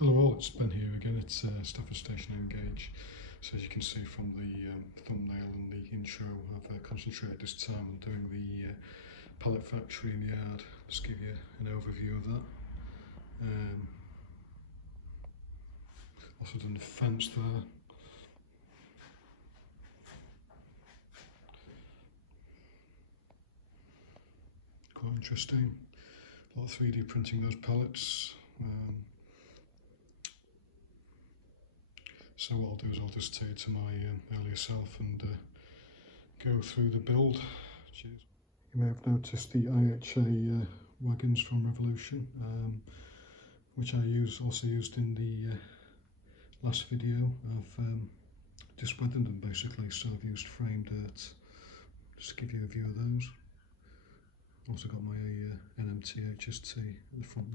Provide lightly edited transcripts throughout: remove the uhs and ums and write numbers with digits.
Hello all, it's Ben here again. It's Stafford Station Engage. So as you can see from the thumbnail and the intro, I've concentrated this time on doing the pallet factory in the yard. Just give you an overview of that. Also done the fence there. Quite interesting. A lot of 3D printing those pallets. So what I'll do is I'll just take to my earlier self and go through the build. Cheers. You may have noticed the IHA wagons from Revolution, which I also used in the last video. I've just weathered them basically, so I've used frame dirt just to give you a view of those. Also got my NMT HST at the front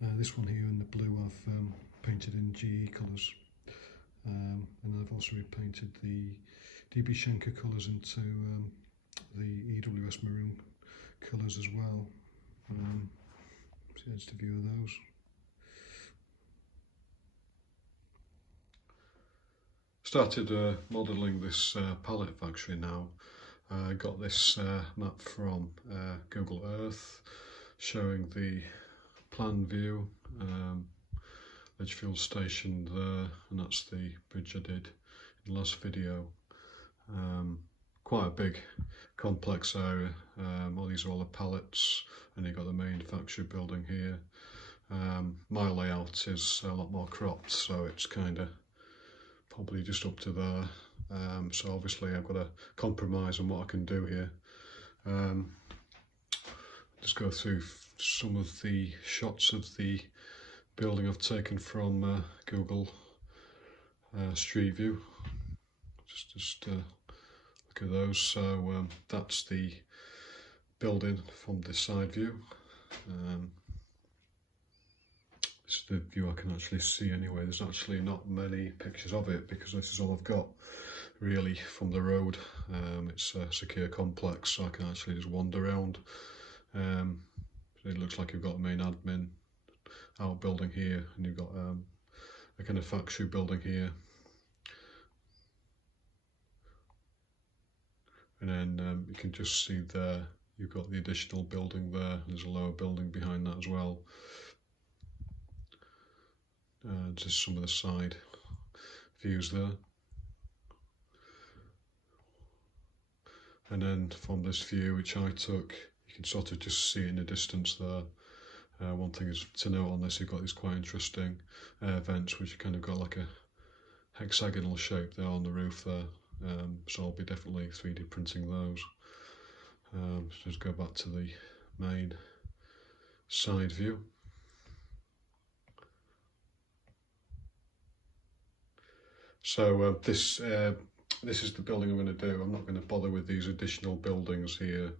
there. This one here in the blue I've painted in GE colours. And I've also repainted the DB Schenker colours into the EWS maroon colours as well. So here's the view of those. Started modelling this pallet factory now. I got this map from Google Earth showing the plan view. Lichfield Station there, and that's the bridge I did in the last video. Quite a big complex area. All these are all the pallets, and you've got the main factory building here. My layout is a lot more cropped, so it's kind of probably just up to there. So obviously I've got to compromise on what I can do here. Just go through some of the shots of the building I've taken from Google Street View. Just look at those. So that's the building from the side view. This is the view I can actually see anyway. There's actually not many pictures of it because this is all I've got really from the road. It's a secure complex, so I can actually just wander around. It looks like you've got a main admin outbuilding here, and you've got a kind of factory building here, and then you can just see there you've got the additional building there. There's a lower building behind that as well. Just some of the side views there, and then from this view which I took, you can sort of just see in the distance there. One thing is to note on this, you've got these quite interesting vents which kind of got like a hexagonal shape there on the roof there. So I'll be definitely 3D printing those. So just go back to the main side view. So this is the building I'm going to do. I'm not going to bother with these additional buildings here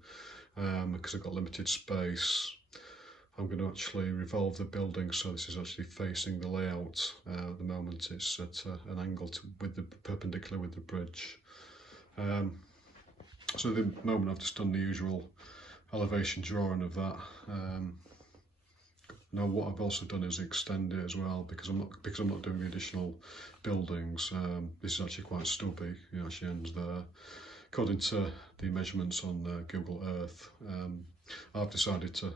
because I've got limited space. I'm going to actually revolve the building, so this is actually facing the layout. At the moment it's at an angle with the perpendicular with the bridge. So at the moment I've just done the usual elevation drawing of that. Now what I've also done is extend it as well, because I'm not doing the additional buildings. This is actually quite stubby. It actually ends there. According to the measurements on Google Earth, I've decided to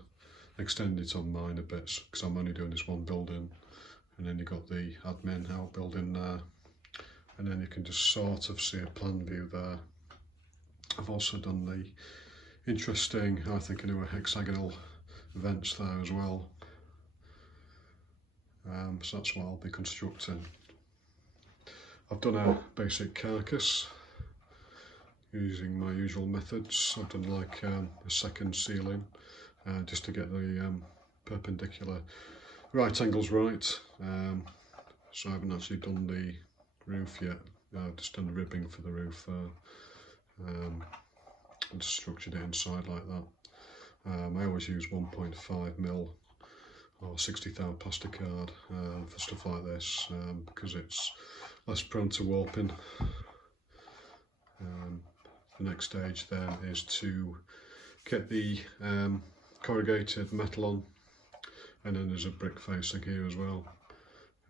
extend it on mine a bit because I'm only doing this one building, and then you've got the admin outbuilding there, and then you can just sort of see a plan view there. I've also done the interesting, I think, anyway, hexagonal vents there as well. So that's what I'll be constructing. I've done a basic carcass using my usual methods. I've done like a second ceiling just to get the perpendicular right angles right. So I haven't actually done the roof yet. I've just done the ribbing for the roof there. And just structured it inside like that. I always use 1.5mm or 60 thou plastic card for stuff like this because it's less prone to warping. The next stage then is to get the corrugated metal on, and then there's a brick facing here as well.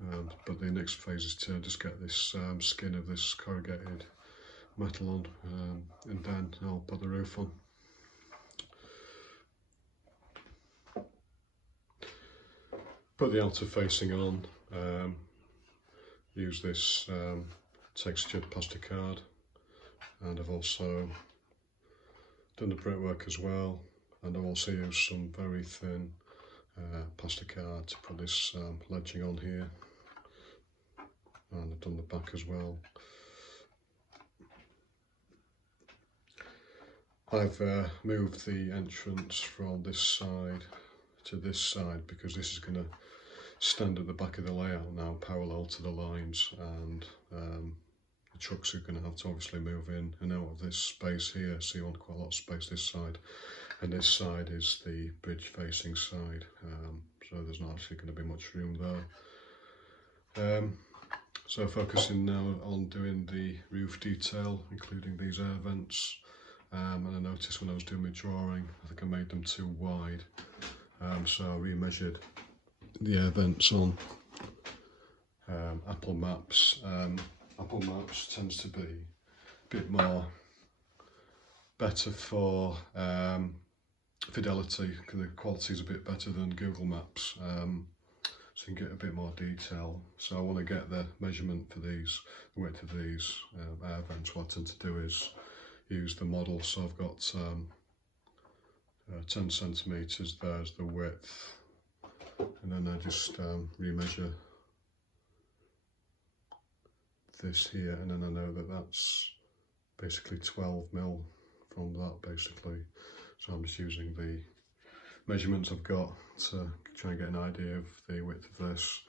But the next phase is to just get this skin of this corrugated metal on, and then I'll put the roof on. Put the outer facing on, use this textured plastic card, and I've also done the brickwork as well, and I've also used some very thin plastic card to put this ledging on here, and I've done the back as well. I've moved the entrance from this side to this side because this is going to stand at the back of the layout now, parallel to the lines, and the trucks are going to have to obviously move in and out of this space here, so you want quite a lot of space this side, and this side is the bridge facing side, so there's not actually going to be much room there. So focusing now on doing the roof detail, including these air vents, and I noticed when I was doing my drawing, I think I made them too wide, so I remeasured the air vents on Apple Maps. Apple Maps tends to be a bit more better for fidelity, because the quality is a bit better than Google Maps, so you can get a bit more detail. So I want to get the measurement for these, the width of these air vents. What I tend to do is use the model, so I've got 10 centimetres, there's the width, and then I just remeasure this here, and then I know that that's basically 12 mil from that basically, so I'm just using the measurements I've got to try and get an idea of the width of this.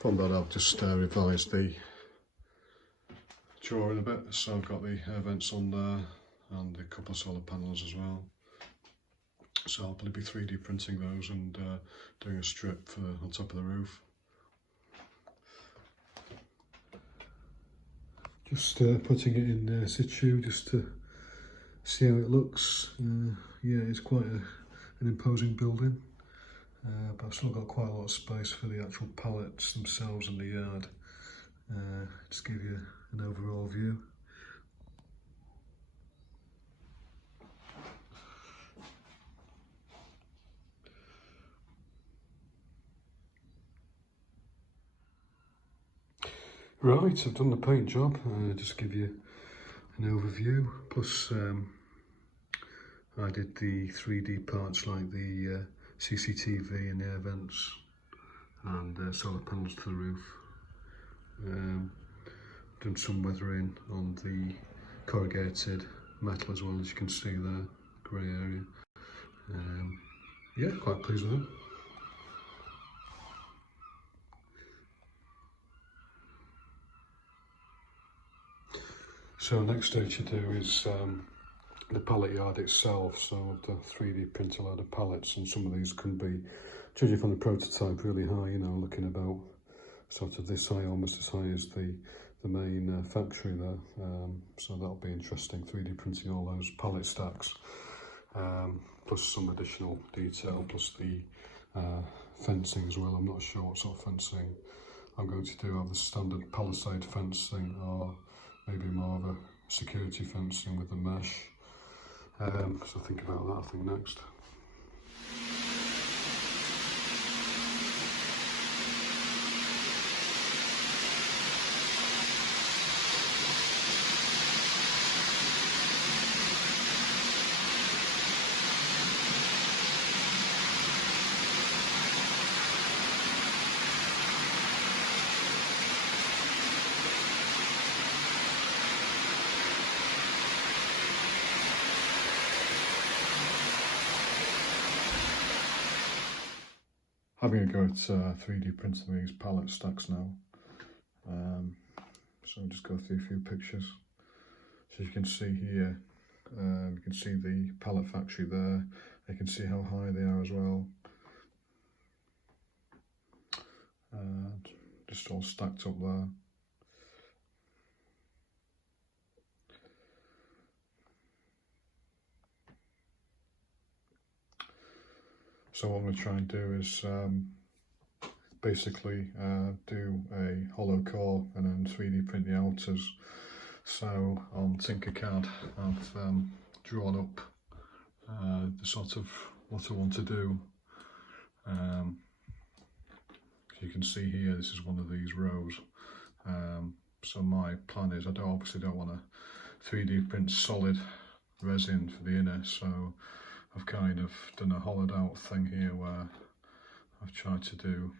From that I've just revised the drawing a bit, so I've got the air vents on there and a couple of solar panels as well. So I'll probably be 3D printing those and doing a strip for on top of the roof. Just putting it in situ just to see how it looks. Yeah, it's quite an imposing building, but I've still got quite a lot of space for the actual pallets themselves in the yard. Just give you an overall view. Right, I've done the paint job. Just give you an overview. Plus, I did the 3D parts like the CCTV and air vents and solar panels to the roof. Done some weathering on the corrugated metal as well, as you can see there, grey area. Yeah, quite pleased with it. So next stage to do is the pallet yard itself. So I've 3D print a lot of pallets, and some of these can be, judging from the prototype, really high, you know, looking about sort of this high, almost as high as the main factory there. So that'll be interesting, 3D printing all those pallet stacks, plus some additional detail, plus the fencing as well. I'm not sure what sort of fencing I'm going to do, either standard palisade fencing or maybe more of a security fencing with the mesh. So think about that, I think, next. Having a go at 3D printing these pallet stacks now. So I'll just go through a few pictures. So you can see here, you can see the pallet factory there. You can see how high they are as well. Just all stacked up there. So what I'm going to try and do is basically do a hollow core and then 3D print the outers. So on Tinkercad I've drawn up the sort of what I want to do. You can see here, this is one of these rows. So my plan is, I obviously don't want to 3D print solid resin for the inner, so I've kind of done a hollowed out thing here where I've tried to do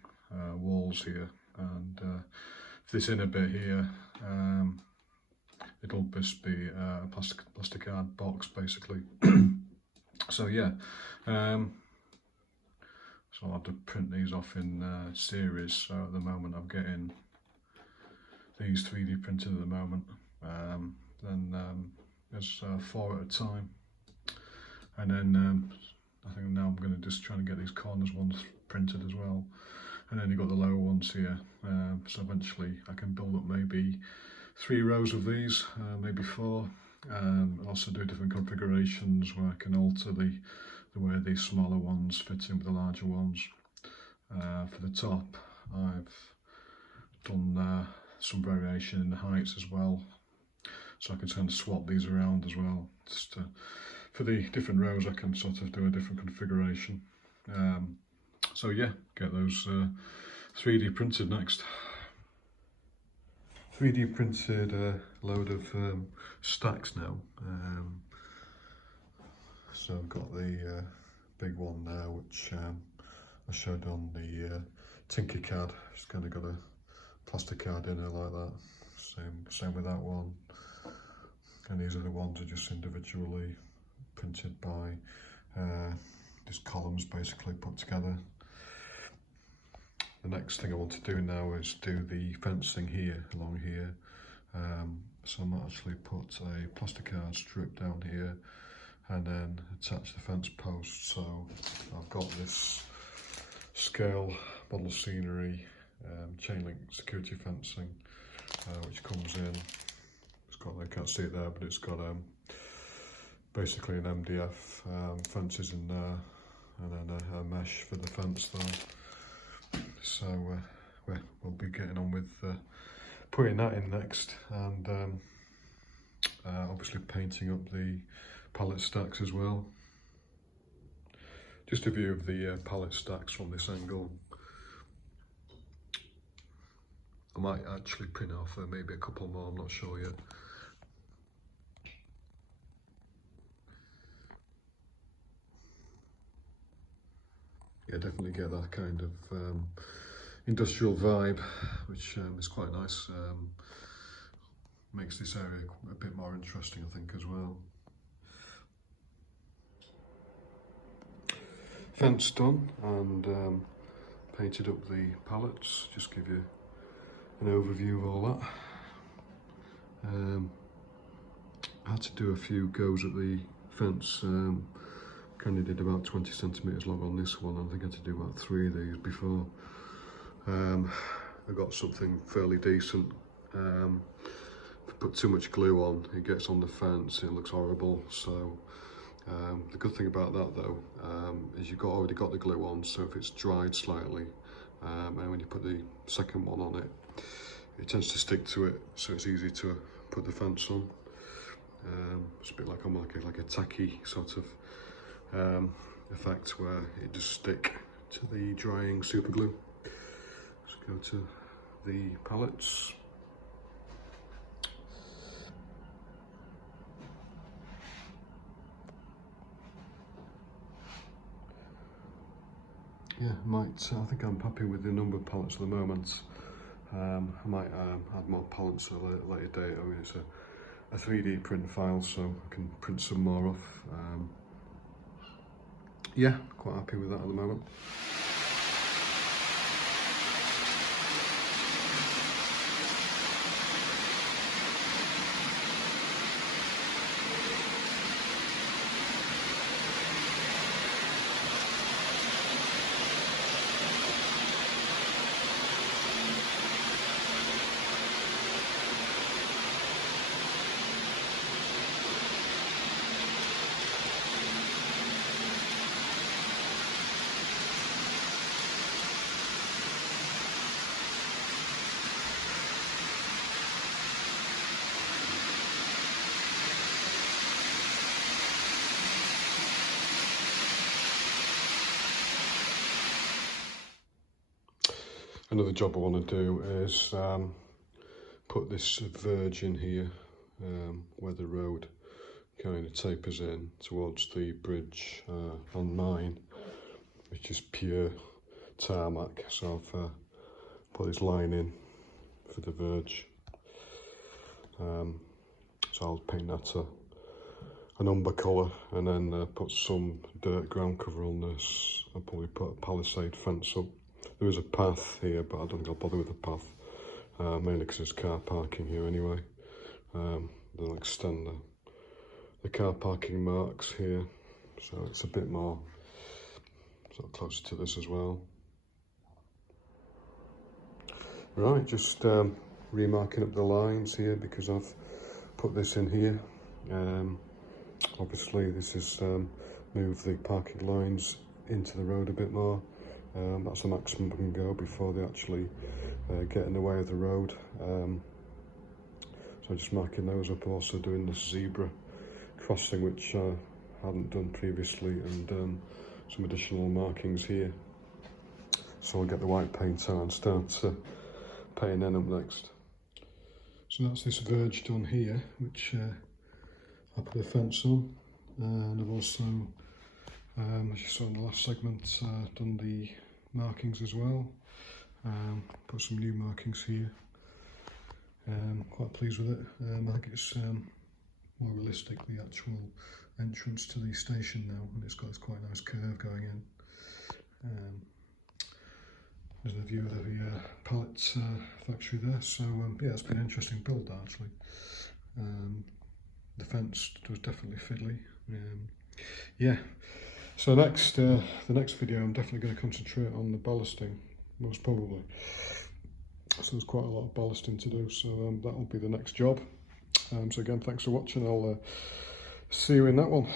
walls here, and this inner bit here, it'll just be a plastic card box basically. So yeah, so I'll have to print these off in series. So at the moment I'm getting these 3D printed at the moment. Then there's 4 at a time, and then I think now I'm going to just try and get these corners ones printed as well, and then you've got the lower ones here. So eventually I can build up maybe 3 rows of these, maybe 4, and also do different configurations where I can alter the way these smaller ones fit in with the larger ones. For the top, I've done some variation in the heights as well, so I can kind of swap these around as well. Just for the different rows I can sort of do a different configuration. So yeah, get those 3D printed next. 3D printed a load of stacks now. So I've got the big one now, which I showed on the Tinkercad. Just kind of got a plastic card in it like that. Same with that one. And these other ones are just individually printed by just columns basically put together. The next thing I want to do now is do the fencing here, along here. So I might actually put a plastic card strip down here and then attach the fence post. So I've got this scale model scenery chain link security fencing, which comes in. It's got, I can't see it there, but it's got basically an MDF fences in there, and then a mesh for the fence there. So we'll be getting on with putting that in next, and obviously painting up the pallet stacks as well. Just a view of the pallet stacks from this angle. I might actually print off maybe a couple more, I'm not sure yet. Yeah, definitely get that kind of industrial vibe, which is quite nice. Makes this area a bit more interesting, I think, as well. Fence done, and painted up the pallets. Just give you an overview of all that. I had to do a few goes at the fence. Kind of did about 20 centimetres long on this one. I think I had to do about 3 of these before. I got something fairly decent. If I put too much glue on, it gets on the fence, it looks horrible. So the good thing about that though, is you've already got the glue on, so if it's dried slightly, and when you put the second one on it, it tends to stick to it, so it's easy to put the fence on. It's a bit like like a tacky sort of effect where it just stick to the drying super glue. Let's go to the pallets. Yeah, I think I'm happy with the number of pallets at the moment. I might add more pallets at a later date. I mean, it's a 3D print file, so I can print some more off. Yeah, quite happy with that at the moment. Another job I want to do is put this verge in here where the road kind of tapers in towards the bridge on mine, which is pure tarmac. So I've put this line in for the verge. So I'll paint that an umber colour, and then put some dirt ground cover on this. I'll probably put a palisade fence up. There is a path here, but I don't think I'll bother with the path, mainly because there's car parking here anyway. Then I'll extend the car parking marks here, so it's a bit more sort of closer to this as well. Right, just remarking up the lines here because I've put this in here. Obviously this is move the parking lines into the road a bit more. That's the maximum I can go before they actually get in the way of the road. So just marking those up, also doing this zebra crossing, which I hadn't done previously, and some additional markings here. So I'll get the white paint on and start painting them up next. So that's this verge done here, which I put a fence on, and I've also, as you saw in the last segment, done the markings as well. Put some new markings here. Quite pleased with it. I think it's more realistic, the actual entrance to the station now, and it's got this quite nice curve going in. There's a view of the Pallet factory there, so yeah, it's been an interesting build that, actually. The fence was definitely fiddly. Yeah, so next, the next video I'm definitely going to concentrate on the ballasting, most probably. So there's quite a lot of ballasting to do, so that will be the next job. So again, thanks for watching. I'll see you in that one.